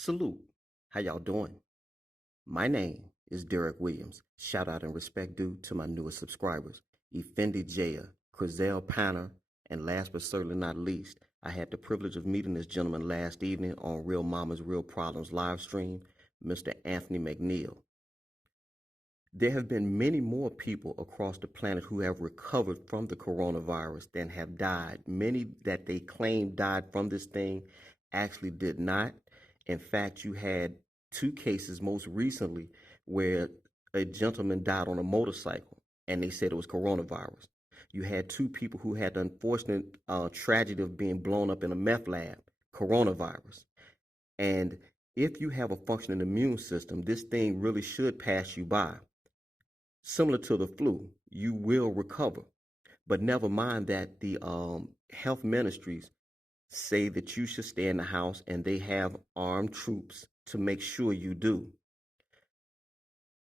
Salute. How y'all doing? My name is DerrickCWilliams. Shout out and respect due to my newest subscribers, Effendi Jaya, Crizel Panner, and last but certainly not least, I had the privilege of meeting this gentleman last evening on Real Mama's Real Problems live stream, Mr. Anthony McNeil. There have been many more people across the planet who have recovered from the coronavirus than have died. Many that they claim died from this thing actually did not. In fact, you had two cases most recently where a gentleman died on a motorcycle and they said it was coronavirus. You had two people who had the unfortunate tragedy of being blown up in a meth lab, coronavirus. And if you have a functioning immune system, this thing really should pass you by. Similar to the flu, you will recover. But never mind that the health ministries say that you should stay in the house and they have armed troops to make sure you do.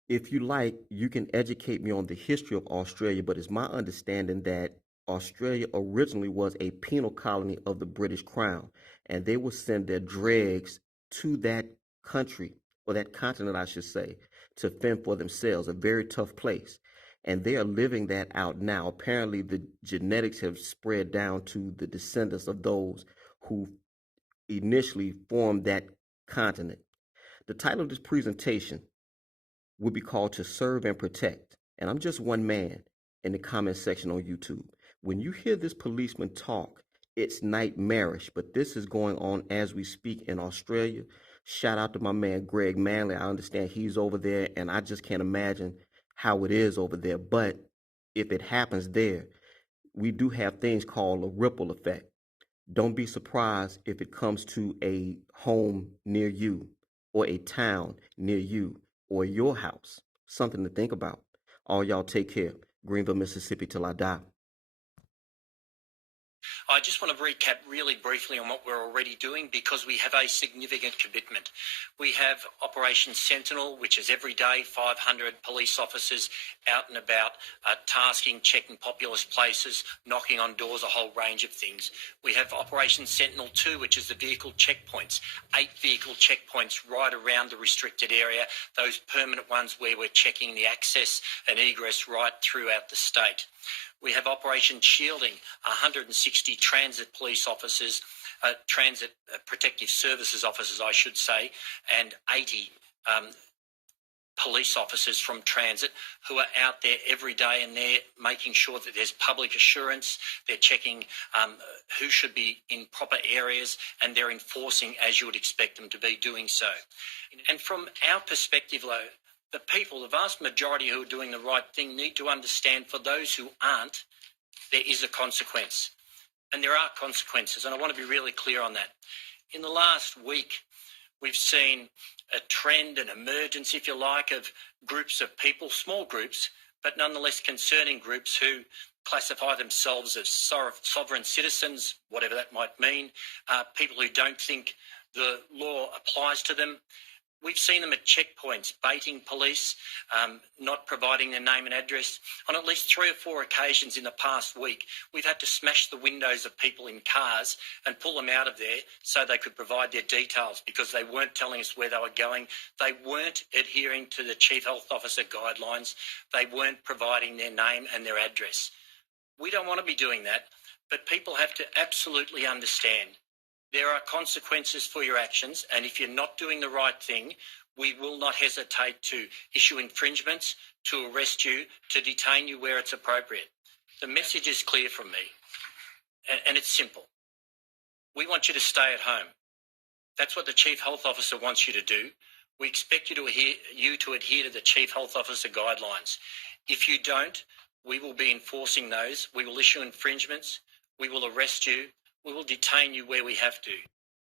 If you like, you can educate me on the history of Australia, but it's my understanding that Australia originally was a penal colony of the British Crown, and they would send their dregs to that country, or that continent, I should say, to fend for themselves, a very tough place. And they are living that out now. Apparently, the genetics have spread down to the descendants of those who initially formed that continent. The title of this presentation would be called To Serve and Protect. And I'm just one man in the comment section on YouTube. When you hear this policeman talk, it's nightmarish, but this is going on as we speak in Australia. Shout out to my man, Greg Manley. I understand he's over there, and I just can't imagine how it is over there. But if it happens there, we do have things called a ripple effect. Don't be surprised if it comes to a home near you or a town near you or your house. Something to think about. All y'all take care. Greenville, Mississippi till I die. I just want to recap really briefly on what we're already doing because we have a significant commitment. We have Operation Sentinel, which is every day 500 police officers out and about, tasking, checking populous places, knocking on doors, a whole range of things. We have Operation Sentinel 2, which is the vehicle checkpoints, 8 vehicle checkpoints right around the restricted area, those permanent ones where we're checking the access and egress right throughout the state. We have Operation Shielding, 160 transit police officers, transit protective services officers, I should say, and 80 police officers from transit who are out there every day, and they're making sure that there's public assurance. They're checking who should be in proper areas, and they're enforcing as you would expect them to be doing so. And from our perspective, though, the people, the vast majority who are doing the right thing, need to understand for those who aren't, there is a consequence. And there are consequences, and I want to be really clear on that. In the last week, we've seen a trend, an emergence, if you like, of groups of people, small groups, but nonetheless concerning groups who classify themselves as sovereign citizens, whatever that might mean, people who don't think the law applies to them. We've seen them at checkpoints, baiting police, not providing their name and address. On at least 3 or 4 occasions in the past week, we've had to smash the windows of people in cars and pull them out of there so they could provide their details because they weren't telling us where they were going. They weren't adhering to the Chief Health Officer guidelines. They weren't providing their name and their address. We don't want to be doing that, but people have to absolutely understand there are consequences for your actions, and if you're not doing the right thing, we will not hesitate to issue infringements, to arrest you, to detain you where it's appropriate. The message is clear from me, and it's simple. We want you to stay at home. That's what the Chief Health Officer wants you to do. We expect you to adhere to the Chief Health Officer guidelines. If you don't, we will be enforcing those. We will issue infringements. We will arrest you. We will detain you where we have to.